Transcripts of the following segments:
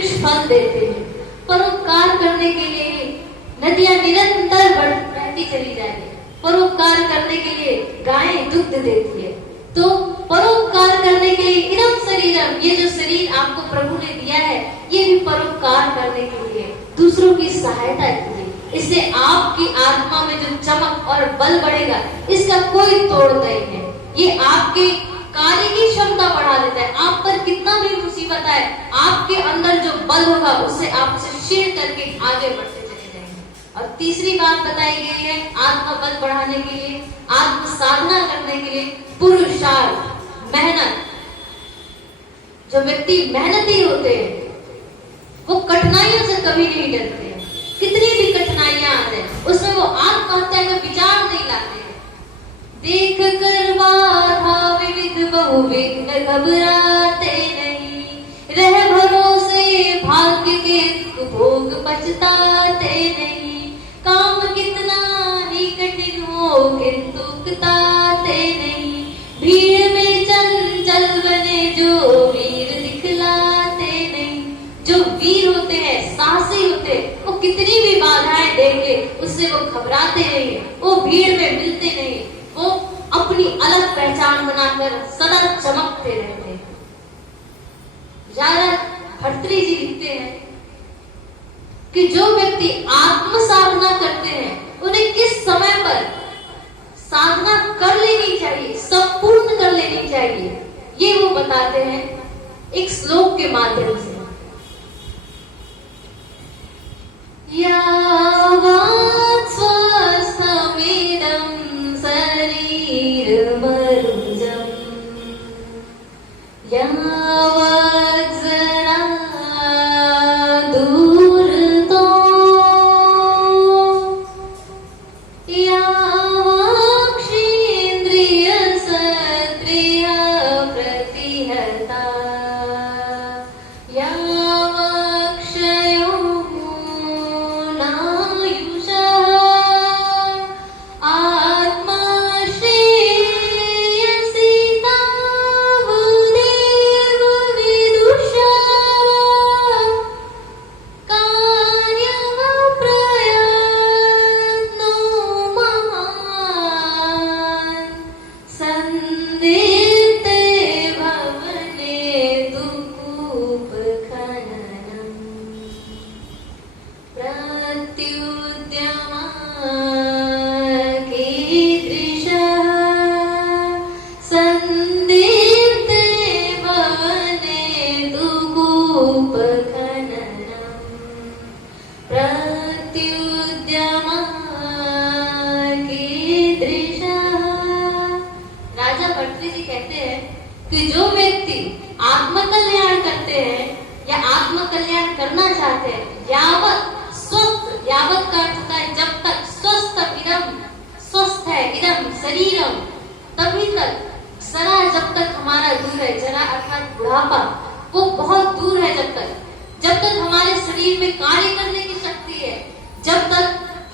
वृक्ष फल देते हैं। परोपकार करने के लिए नदियां निरंतर बहती चली जा रही है। परोपकार करने के लिए गायें दुग्ध देती है। तो परोपकार करने के लिए इदम शरीरम, ये जो शरीर आपको प्रभु ने दिया है, ये भी परोपकार करने के लिए, दूसरों की सहायता के लिए। इससे आपकी आत्मा में जो चमक और बल बढ़ेगा, इसका कोई तोड़ नहीं है। ये आपके कार्य की क्षमता बढ़ा देता है। आप पर कितना भी मुसीबत आए, आपके अंदर जो बल होगा, उससे आप उसे शेयर करके आगे बढ़ते चले जाएंगे। और तीसरी बात बताई गई है आत्मा बल बढ़ाने के लिए, आत्म साधना करने के लिए पुरुषार्थ, मेहनत। जो व्यक्ति मेहनती होते हैं, वो कठिनाइयों से कभी नहीं डरते हैं। कितनी भी कठिनाइयां आ जाए, उसमें वो आत्महत्या का विचार नहीं लाते हैं। देख कर बाधा विविध बहुविघ्न घबराते नहीं, रह भरोसे भाग्य के भोग पछताते नहीं। काम कितना ही कठिन हो किंतु उकताते नहीं, भीड़ में चंचल बने जो वीर दिखलाते नहीं। जो वीर होते हैं, साहसी होते हैं, वो कितनी भी बाधाएं देंगे, उससे वो घबराते नहीं, वो भीड़ में मिलते नहीं, वो अपनी अलग पहचान बनाकर सदा चमकते रहते हैं। भर्तृहरि जी लिखते हैं कि जो व्यक्ति आत्म साधना करते हैं, उन्हें किस समय पर साधना कर लेनी चाहिए, संपूर्ण कर लेनी चाहिए, ये वो बताते हैं एक श्लोक के माध्यम से। यावत् स्वस्थमिदं शरीरमरुजम्, यावत् जरा दूरतो, यावत् क्षीन्द्रिय सत्रिय प्रतिहता, यावत् क्षयो नायुषः, आत्मा श्रेयसी तावदेव विदुषः, कार्यप्रयत्नो महान्, सन्दिग्धे भवने तु कूपखननम्, प्रत्युद्यमा कीदृशः, सन्दिग्धे भवने तु कूपखननम्, प्रत्युद्यमा कीदृशः। राजा भर्तृहरि जी कहते हैं कि जो व्यक्ति आत्मकल्याण करते हैं या आत्मकल्याण करना चाहते हैं, यावत स्वस्थ, यावत का अर्थ होता है जब तक, स्वस्थ इदम, स्वस्थ है इदम शरीरम, तभी तक, जरा जब तक हमारा दूर है, जरा अर्थात बुढ़ापा, वो बहुत दूर है। जब तक हमारे शरीर में कार्य करने की शक्ति है, जब तक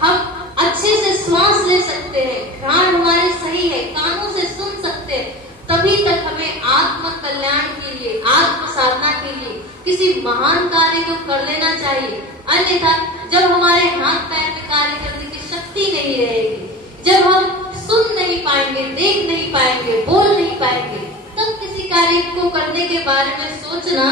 हम अच्छे से श्वास ले सकते हैं, घ्राण हमारे सही है, कानों से सुन सकते हैं, तभी तक हमें आत्म कल्याण के लिए, आत्म साधना के लिए किसी महान कार्य को कर लेना चाहिए। अन्यथा जब हमारे हाथ पैर में कार्य करने की शक्ति नहीं रहेगी, जब हम सुन नहीं पाएंगे, देख नहीं पाएंगे, बोल नहीं पाएंगे, तब किसी कार्य को करने के बारे में सोचना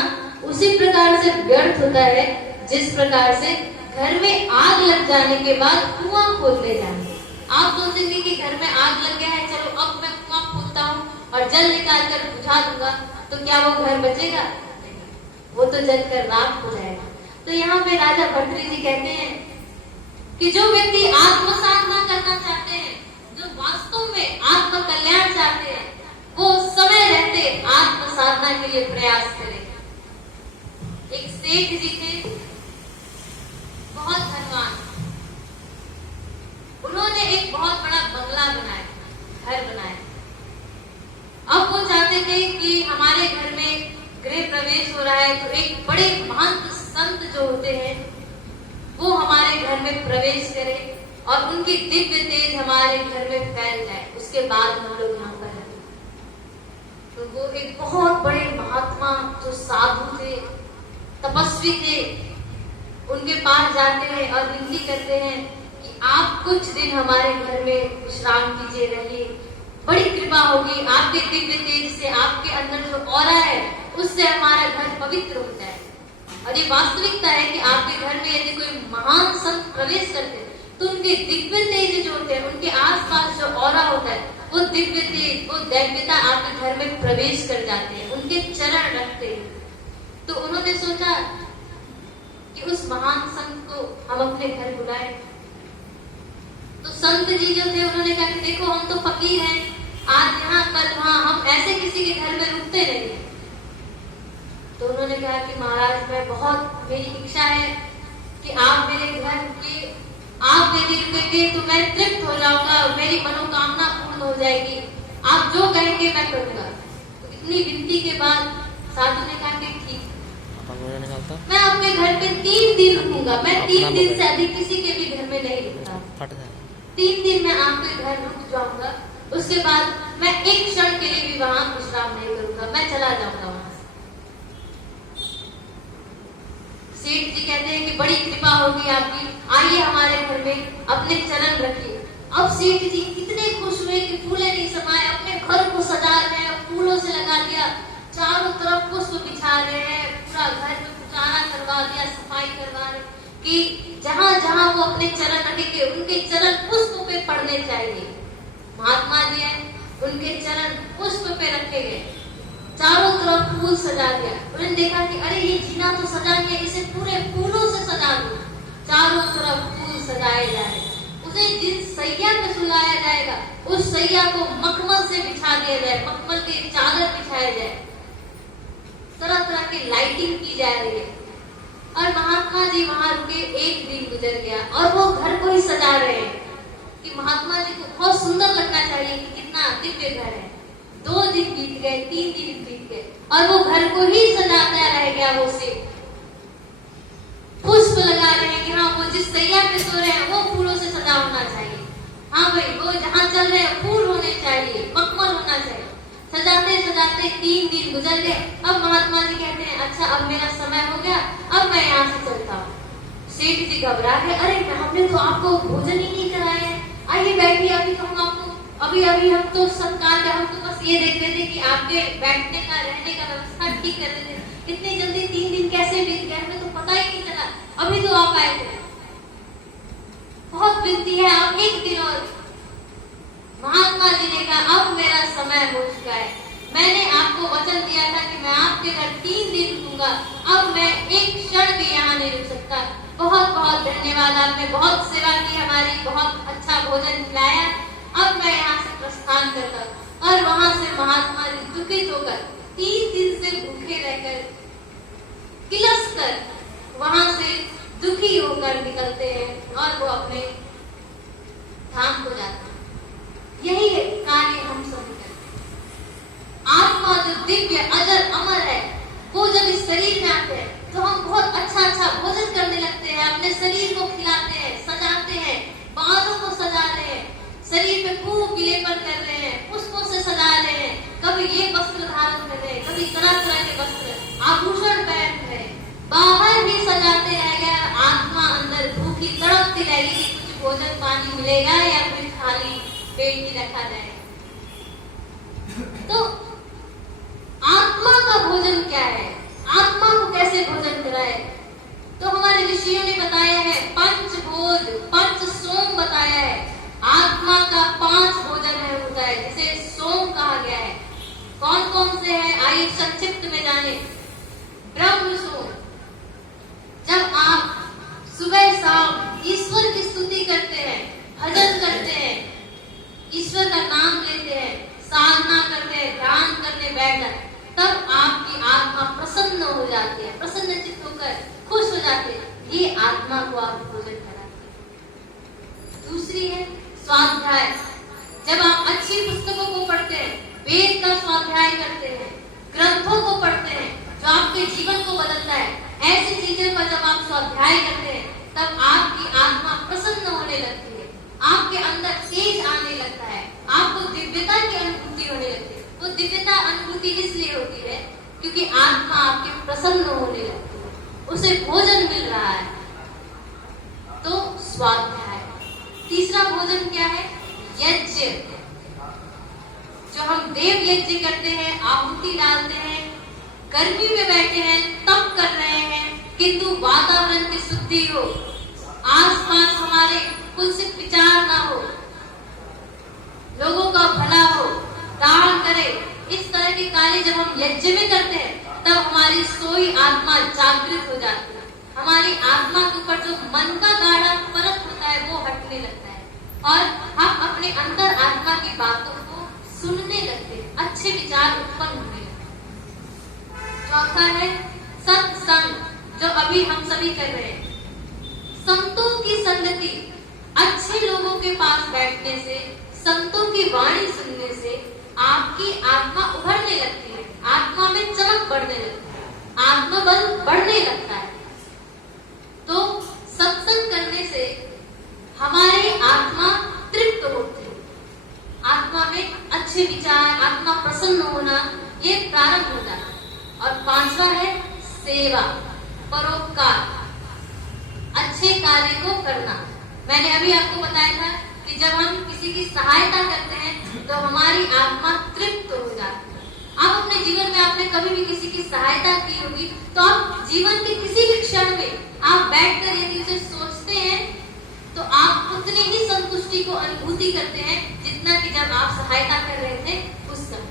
उसी प्रकार से व्यर्थ होता है जिस प्रकार से घर में आग लग जाने के बाद कुआं खोदने जाना। आप सोचेंगे कि घर में आग लग गया है, चलो अब मैं कुआं खोदता हूँ और जल निकाल कर बुझा दूंगा, तो क्या वो घर बचेगा? वो तो जलकर राख हो जाएगा। तो यहाँ पे राजा भर्तृहरि जी कहते हैं कि जो व्यक्ति आत्म साधना करना चाहते हैं, जो वास्तव में आत्म कल्याण चाहते हैं, वो समय रहते आत्म साधना के लिए प्रयास करें। एक सेठ जी थे, बहुत धनवान, उन्होंने एक बहुत बड़ा बंगला बनाया, घर बनाया। अब वो चाहते थे कि हमारे घर में गृह प्रवेश हो रहा है, तो एक बड़े महंत संत जो होते हैं वो हमारे घर में प्रवेश करें और उनकी दिव्य तेज हमारे घर में फैल जाए, उसके बाद हम लोग यहाँ पर रहें। तो वो एक बहुत बड़े महात्मा जो साधु थे, तपस्वी थे, उनके पास जाते हैं और विनती करते हैं कि आप कुछ दिन हमारे घर में विश्राम कीजिए, रहिए, बड़ी कृपा होगी, आपके दिव्य तेज से, आपके अंदर जो ऑरा है उससे हमारा घर पवित्र होता है। और ये वास्तविकता है कि आपके घर में यदि कोई महान संत प्रवेश करते हैं तो उनके दिव्य तेज जो होते हैं, उनके आसपास जो ऑरा होता है, वो दिव्य तेज, वो दैव्यता आपके घर में प्रवेश कर जाते हैं, उनके चरण रखते हैं। तो उन्होंने सोचा कि उस महान संत को हम अपने घर बुलाएं। तो संत जी जो थे उन्होंने कहा कि देखो हम तो फकीर हैं, आज यहाँ कल वहाँ, हम ऐसे किसी के घर में रुकते नहीं। तो उन्होंने कहा कि महाराज मैं बहुत, मेरी इच्छा है कि आप मेरे घर के, आप यदि रुकेंगे तो मैं तृप्त हो जाऊंगा, मेरी मनोकामना पूर्ण हो जाएगी, आप जो कहेंगे मैं करूंगा। तो इतनी विनती के बाद साधु ने कहा कि ठीक, मैं आपके घर पे 3 दिन रुकूंगा, मैं 3 दिन से अधिक किसी के भी घर में नहीं रुकता, 3 दिन मैं आपके घर रुक जाऊंगा, उसके बाद मैं एक क्षण के लिए भी वहां विश्राम नहीं करूंगा, मैं चला जाऊंगा वहां से। सेठ जी कहते हैं कि बड़ी कृपा होगी आपकी, आइए हमारे घर में, अपने चरण रखिए। अब सेठ जी इतने खुश हुए कि फूले नहीं समाये, अपने घर को सजा रहे हैं, फूलों से लगा दिया, चारों तरफ पुष्प बिछा रहे हैं, पूरा घर में पुजारा करवा दिया, सफाई करवा रहे कि जहां जहां वो अपने चरण रखेंगे उनके चरण पुष्प पे पड़ने चाहिए। महात्मा जी हैं, उनके चरण पुष्प पे रखे गए, चारों तरफ फूल सजा दिया। उन्होंने देखा कि अरे ये जीना तो सजा दिया, इसे पूरे फूलों से सजा दो, चारों तरफ फूल सजाए जा रहे। उसे जिस सैया पे सुलाया जाएगा उस सैया को मखमल से बिछा दिया जाए, मखमल की चादर बिछाया जाए, तरह तरह की लाइटिंग की जा रही है। और महात्मा जी वहां रुके, एक दिन गुजर गया और वो घर को ही सजा रहे हैं कि महात्मा जी को बहुत सुंदर लगना चाहिए कि कितना दिव्य घर है। 2 दिन बीत गए, 3 दिन बीत गए और वो घर को ही सजाता रह गया। वो से पुष्प लगा रहे हैं कि हाँ वो जिस सैया पे सो रहे हैं वो फूलों से सजा होना चाहिए, हाँ भाई वो जहाँ चल रहे हैं फूल होने चाहिए, मखमल होना चाहिए। सजाते सजाते 3 दिन गुजर गए। अब महात्मा जी कहते हैं अच्छा अब मेरा समय हो गया, अब मैं यहाँ से चलता हूँ। सेठ जी घबरा गए, अरे हमने तो आपको भोजन ही नहीं कराया है, आइए बैठिए, अभी तो हम आपको अभी हम तो सत्कार का, हम तो बस ये देख रहे थे कि आपके बैठने का, रहने का व्यवस्था ठीक कर रहे थे। इतनी जल्दी 3 दिन कैसे बीत गए, हमें तो पता ही नहीं चला, अभी तो आप आए थे, बहुत विनती है आप 1 दिन और। महात्मा जी ने कहा अब मेरा समय हो चुका है, मैंने आपको वचन दिया था कि मैं आपके घर 3 दिन रुकूंगा, अब मैं एक क्षण भी यहाँ नहीं रुक सकता। बहुत बहुत धन्यवाद, आपने बहुत सेवा की हमारी, बहुत अच्छा भोजन खिलाया, अब मैं यहाँ से प्रस्थान करता हूँ। और वहां से महात्मा जी दुखित होकर 3 दिन से भूखे रहकर, किलस कर वहां से दुखी होकर निकलते हैं और वो अपने धाम को जाते हैं। यही कार्य हम सब करते हैं। आत्मा जो दिव्य अजर अमर है, वो जब इस शरीर में आते हैं तो हम बहुत अच्छा अच्छा भोजन करने लगते हैं, अपने शरीर को खिलाते हैं, सजाते हैं, बालों को सजा रहे हैं, शरीर पे खूब विलेपन कर रहे हैं, पुष्पों से सजा रहे हैं, कभी ये वस्त्र धारण कर रहे हैं, कभी तरह तरह के वस्त्र आभूषण पहन रहे हैं, बाहर भी सजाते रह गए। आत्मा अंदर भूखी तड़पती रहेगी कि कुछ भोजन पानी मिलेगा या फिर खाली पेट ही रखा जाए। तो आत्मा का भोजन क्या है, आत्मा को कैसे भोजन कराए? तो हमारे ऋषियों ने बताया है, पंचभोज, पंच सोम बताया है। आत्मा का 5 भोजन है होता है जिसे सोम कहा गया है। कौन कौन से हैं आइए संक्षिप्त में जाने। ब्रह्म सोम, जब आप सुबह शाम ईश्वर की स्तुति करते हैं, भजन करते हैं, ईश्वर का नाम लेते हैं, साधना करते हैं, ध्यान करने बैठ जाते, तब आपकी आत्मा प्रसन्न हो जाती है, प्रसन्न चित्त होकर खुश हो जाते हैं। ये आत्मा को आप भोजन कराते हैं। दूसरी है स्वाध्याय, जब आप अच्छी पुस्तकों को पढ़ते हैं, वेद का स्वाध्याय करते हैं, ग्रंथों को पढ़ते हैं जो आपके जीवन को बदलता है, ऐसी चीजों का जब आप स्वाध्याय करते हैं तब आपकी आत्मा प्रसन्न होने लगती है, आपके अंदर तेज आने लगता है, आपको दिव्यता की अनुभूति होने लगती है। वो दिव्यता अनुभूति इसलिए होती है क्योंकि आत्मा आपके प्रसन्न होने लगती है। उसे भोजन मिल रहा है, तो स्वाध्याय। तीसरा भोजन क्या है? यज्ञ। जो हम देव यज्ञ करते हैं, आहुति डालते हैं, गर्मी में बैठे हैं, तप कर रहे हैं, किंतु वातावरण की शुद्धि हो, आसपास हमारे कुलसित विचार ना हो, लोगों का भला हो, दान करें, इस तरह के कार्य जब हम यज्ञ में करते हैं, तब हमारी सोई आत्मा जागृत हो जाती है। हमारी आत्मा के ऊपर जो मन का गाढ़ा परत होता है वो हटने लगता है और हम अपने अंदर आत्मा की बातों को सुनने लगते हैं, अच्छे विचार उत्पन्न होने लगते हैं। चौथा है सत्संग, जो अभी हम सभी कर रहे हैं। संतों की संगति, अच्छे लोगों के पास बैठने से, संतों की वाणी सुनने से आपकी आत्मा उभरने लगती है, आत्मा में चमक बढ़ने लगती है, आत्मबल बढ़ने लगता है। तो सत्संग करने से हमारी आत्मा तृप्त होती है, आत्मा में अच्छे विचार, आत्मा प्रसन्न होना ये प्रारंभ होता है। और पांचवा है सेवा, परोपकार, अच्छे कार्य को करना। मैंने अभी आपको बताया था कि जब हम किसी की सहायता करते हैं तो हमारी आत्मा तृप्त हो जाती है। आप अपने जीवन में आपने कभी भी किसी की सहायता की होगी, तो आप जीवन के किसी भी क्षण में आप बैठकर यदि उसे सोचते हैं तो आप उतनी ही संतुष्टि को अनुभूति करते हैं जितना कि जब आप सहायता कर रहे थे उस समय।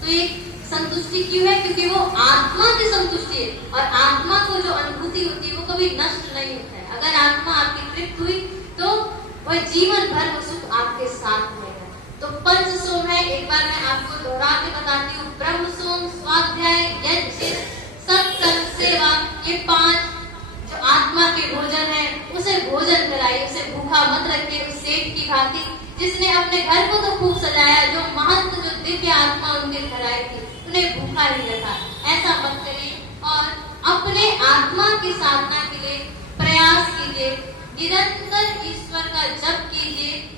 तो ये संतुष्टि क्यों है? क्योंकि वो आत्मा की संतुष्टि है और आत्मा को जो अनुभूति होती है वो कभी नष्ट नहीं होता है। अगर आत्मा आपकी तृप्त हुई तो वह जीवन भर वो सुख आपके साथ रहेगा। तो पंच सोम है, एक बार मैं आपको दोहरा के बताती हूँ। ब्रह्म सोम, स्वाध्याय, यज्ञ, सत्संग, सेवा, ये 5 जो आत्मा के भोजन है, उसे भोजन कराइए, उसे भूखा मत रखिए। उस सेठ की भांति जिसने अपने घर को तो खूब सजाया, जो महंत जो दिव्य आत्मा उनके घर आई थी उन्हें भूखा ही रखा, ऐसा मत करिए। और अपने आत्मा की साधना के लिए प्रयास कीजिए, निरंतर ईश्वर का जप कीजिए।